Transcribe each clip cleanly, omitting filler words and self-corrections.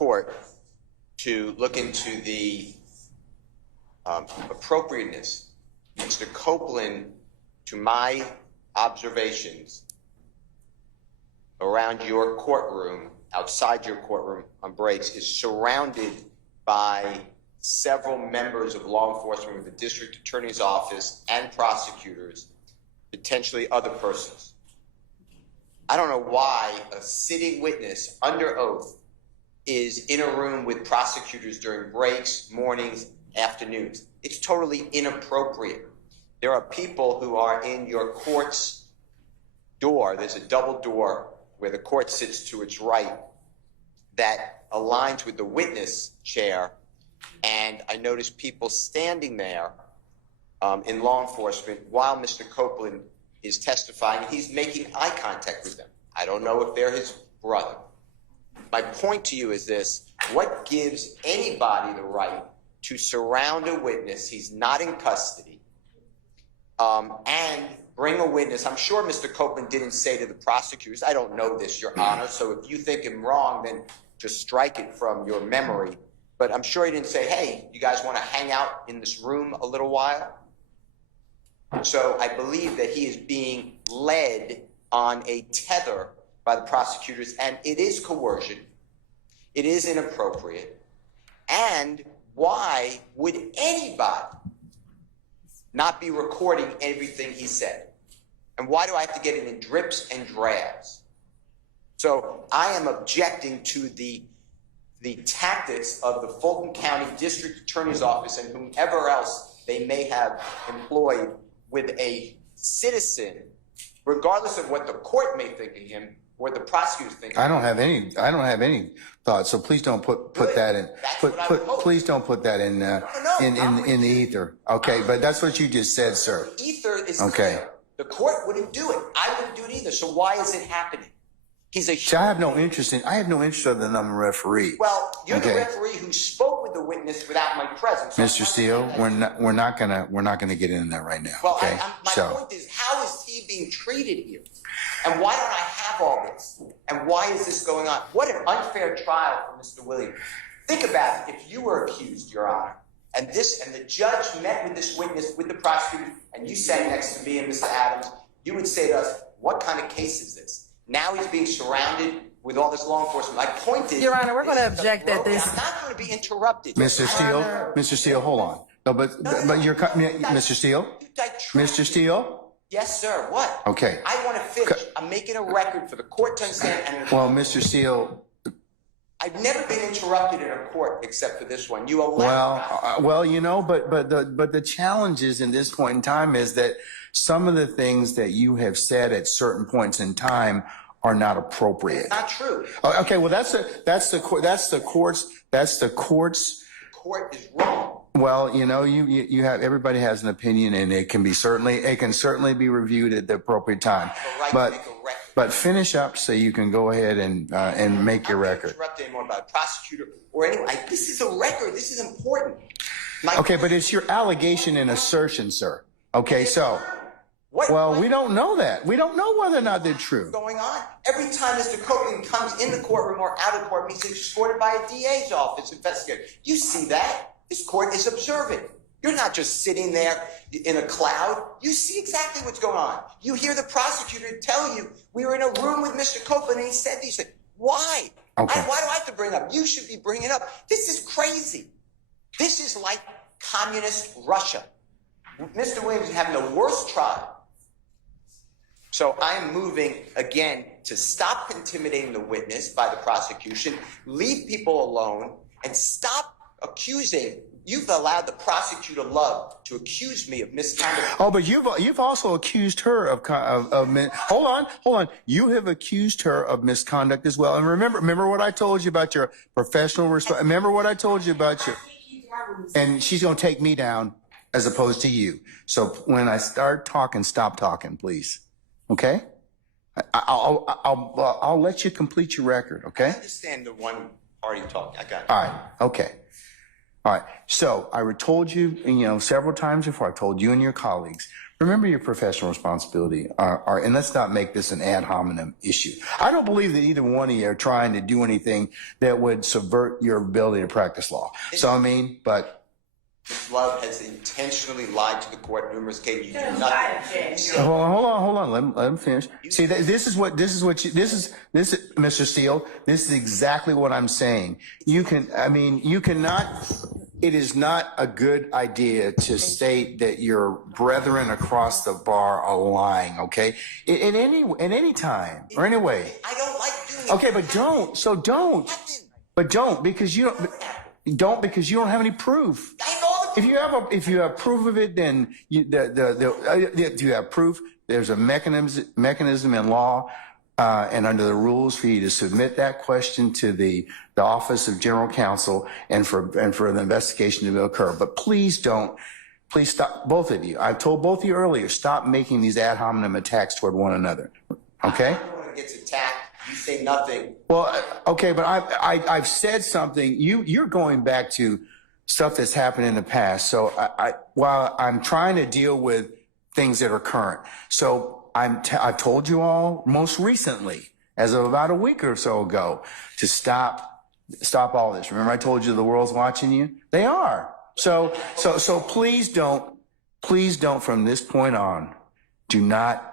court to look into the appropriateness. Mr. Copeland, to my observations around your courtroom, outside your courtroom on breaks, is surrounded by several members of law enforcement with the district attorney's office and prosecutors, potentially other persons. I don't know why a sitting witness under oath is in a room with prosecutors during breaks, mornings, afternoons. It's totally inappropriate. There are people who are in your court's door. There's a double door where the court sits to its right that aligns with the witness chair. And I noticed people standing there in law enforcement while Mr. Copeland is testifying. He's making eye contact with them. I don't know if they're his brother. My point to you is this: what gives anybody the right to surround a witness? He's not in custody, and bring a witness. I'm sure Mr. Copeland didn't say to the prosecutors, I don't know this, Your Honor, so if you think I'm wrong, then just strike it from your memory. But I'm sure he didn't say, hey, you guys want to hang out in this room a little while? So I believe that he is being led on a tether by the prosecutors, and it is coercion. It is inappropriate. And why would anybody not be recording everything he said? And why do I have to get it in drips and drabs? So I am objecting to the tactics of the Fulton County District Attorney's Office and whomever else they may have employed with a citizen, regardless of what the court may think of him or the prosecutors think. I don't have any thoughts. So please don't put that in. Please don't put that in the ether. Okay, but that's what you just said, sir. The ether is okay. Clear. The court wouldn't do it. I wouldn't do it either. So why is it happening? See, I have no interest other than I'm a referee. Well, you're the referee who spoke with the witness without my presence. So Mr. Steele, we're not gonna get into that right now. Well, okay? my point is, how is he being treated here? And why don't I have all this? And why is this going on? What an unfair trial for Mr. Williams. Think about it. If you were accused, Your Honor, and the judge met with this witness, with the prosecutor, and you sat next to me and Mr. Adams, you would say to us, what kind of case is this? Now he's being surrounded with all this law enforcement. My point is, Your Honor, we're going to object that this. I'm not going to be interrupted. Mr. Steele, hold on. No, but you're Mr. Steele. Mr. Steele. Yes, sir. What? Okay. I want to finish. I'm making a record for the court to understand. Well, Mr. Steele. I've never been interrupted in a court except for this one. You allow. Well, you know, but the challenge is in this point in time is that some of the things that you have said at certain points in time are not appropriate. It's not true. Okay, well that's the court's. The court is wrong. Well, you know, you have, everybody has an opinion, and it can certainly be reviewed at the appropriate time. But finish up so you can go ahead and make your record. I'm not interrupting anymore about a prosecutor or anyone. This is a record. This is important. Okay, but it's your allegation and assertion, sir. Okay, so. Well, we don't know that. We don't know whether or not they're true. What's going on? Every time Mr. Copeland comes in the courtroom or out of the courtroom, he's escorted by a DA's office investigator. You see that? This court is observant. You're not just sitting there in a cloud. You see exactly what's going on. You hear the prosecutor tell you, we were in a room with Mr. Copeland and he said these things. Why? Okay. Why do I have to bring it up? You should be bringing it up. This is crazy. This is like communist Russia. Mr. Williams is having the worst trial. So I am moving, again, to stop intimidating the witness by the prosecution, leave people alone, and stop accusing. You've allowed the prosecutor Love to accuse me of misconduct. Oh, but you've also accused her of hold on. You have accused her of misconduct as well. And remember what I told you about your professional response. Remember what I told you about your. And she's going to take me down as opposed to you. So when I start talking, stop talking, please. Okay, I'll let you complete your record. Okay. I understand the one party talking. I got it. All right. Okay. All right. So I told you, several times before. I told you and your colleagues, remember your professional responsibility. And let's not make this an ad hominem issue. I don't believe that either one of you are trying to do anything that would subvert your ability to practice law. So, I mean, but. Ms. Love has intentionally lied to the court numerous cases. You do nothing. Hold on. Let him finish. See, this is Mr. Steele. This is exactly what I'm saying. You cannot. It is not a good idea to state that your brethren across the bar are lying. Okay, in any time or any way. I don't like doing it. Okay, but don't. So don't. But don't because you don't. Don't because you don't have any proof. I know the If you have proof of it, then if you have proof, there's a mechanism in law and under the rules for you to submit that question to the Office of General Counsel and for the investigation to occur. But please stop, both of you. I've told both of you earlier, stop making these ad hominem attacks toward one another. Okay? Everyone gets attacked. You say nothing. Well, okay, but I've said something. You're going back to stuff that's happened in the past. So while I'm trying to deal with things that are current, so I've told you all most recently, as of about a week or so ago, to stop all this. Remember, I told you the world's watching you. They are. So please don't from this point on, do not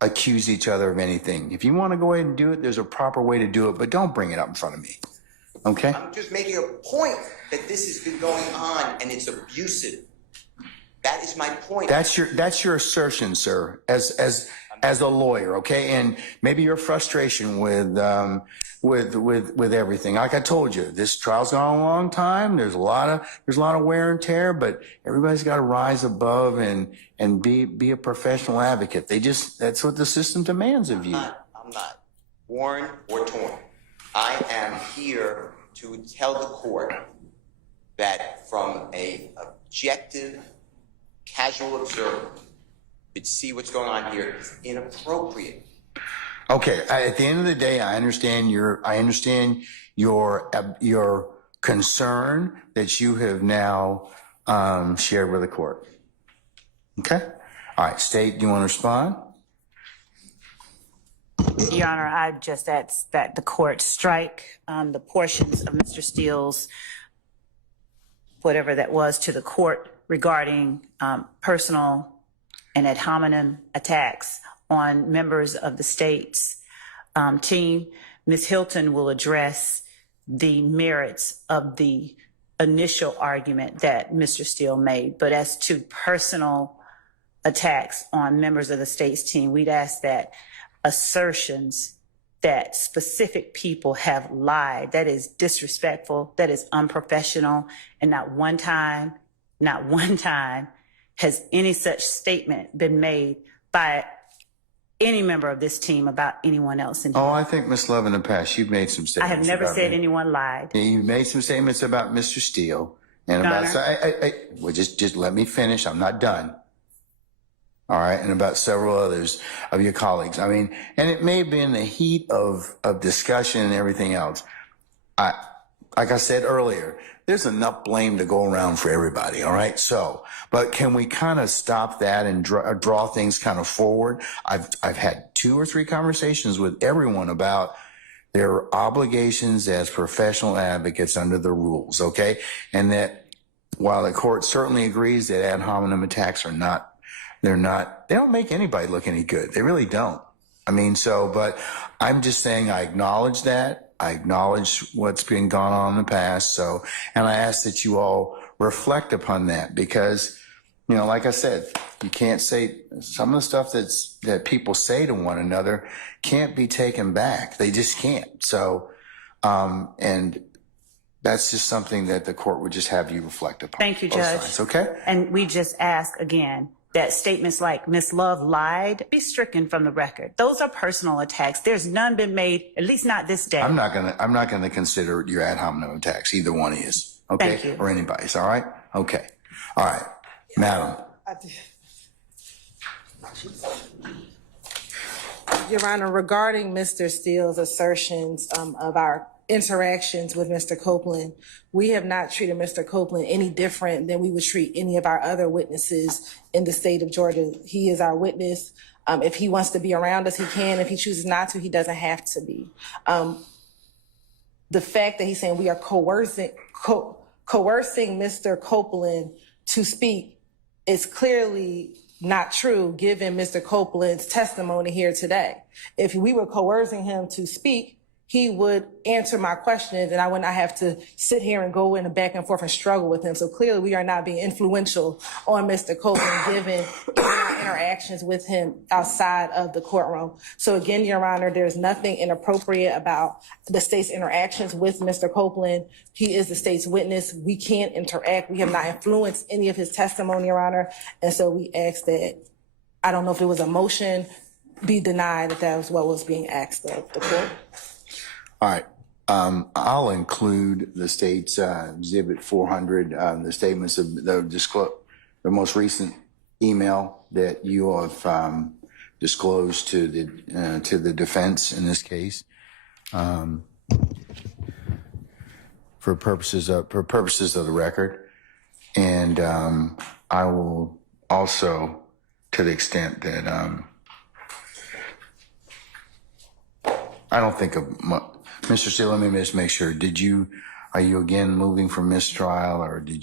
accuse each other of anything. If you want to go ahead and do it, there's a proper way to do it, but don't bring it up in front of me. Okay? I'm just making a point that this has been going on and it's abusive. That is my point. That's your assertion, sir, as a lawyer, okay? And maybe your frustration with everything. Like I told you, this trial's gone a long time. There's a lot of wear and tear, but everybody's got to rise above and be a professional advocate. That's what the system demands of you. I'm not worn or torn. I am here to tell the court that from a objective, casual observer, could see what's going on here is inappropriate. Okay. At the end of the day, I understand your concern that you have now shared with the court. Okay. All right. State, do you want to respond? Your Honor, I just ask that the court strike the portions of Mr. Steele's, whatever that was, to the court regarding personal and ad hominem attacks on members of the state's team. Ms. Hilton will address the merits of the initial argument that Mr. Steele made. But as to personal attacks on members of the state's team, we'd ask that assertions that specific people have lied, that is disrespectful, that is unprofessional, and not one time has any such statement been made by any member of this team about anyone else. Oh, I think, Ms. Love, in the past, you've made some statements. I have never said anyone lied. You've made some statements about Mr. Steele and about, well, just let me finish. I'm not done. All right. And about several others of your colleagues. I mean, and it may have been the heat of discussion and everything else. Like I said earlier, there's enough blame to go around for everybody. All right. So, but can we kind of stop that and draw things kind of forward? I've had 2 or 3 conversations with everyone about their obligations as professional advocates under the rules. Okay. And that while the court certainly agrees that ad hominem attacks they don't make anybody look any good. They really don't. I mean, but I'm just saying I acknowledge that. I acknowledge what's been gone on in the past. And I ask that you all reflect upon that because, like I said, you can't say some of the stuff that people say to one another can't be taken back. They just can't. So, and that's just something that the court would just have you reflect upon. Thank you, Judge. Sides, okay? And we just ask again that statements like Ms. Love lied be stricken from the record. Those are personal attacks. There's none been made, at least not this day. I'm not gonna consider your ad hominem attacks. Either one is, okay? Thank you. Or anybody's, all right? Okay. All right. Madam. Your Honor, regarding Mr. Steele's assertions of our interactions with Mr. Copeland. We have not treated Mr. Copeland any different than we would treat any of our other witnesses in the state of Georgia. He is our witness. If he wants to be around us, he can. If he chooses not to, he doesn't have to be. The fact that he's saying we are coercing Mr. Copeland to speak is clearly not true, given Mr. Copeland's testimony here today. If we were coercing him to speak, he would answer my questions and I would not have to sit here and go in a back and forth and struggle with him. So clearly we are not being influential on Mr. Copeland given our interactions with him outside of the courtroom. So again, Your Honor, there's nothing inappropriate about the state's interactions with Mr. Copeland. He is the state's witness. We can't interact. We have not influenced any of his testimony, Your Honor. And so we ask that, I don't know if it was a motion, be denied if that was what was being asked of the court. All right. I'll include the state's Exhibit 400, the statements of the most recent email that you have disclosed to the defense in this case, for purposes of the record, and I will also, to the extent that I don't think of. Mr. Steele, let me just make sure. Are you again moving for mistrial, or did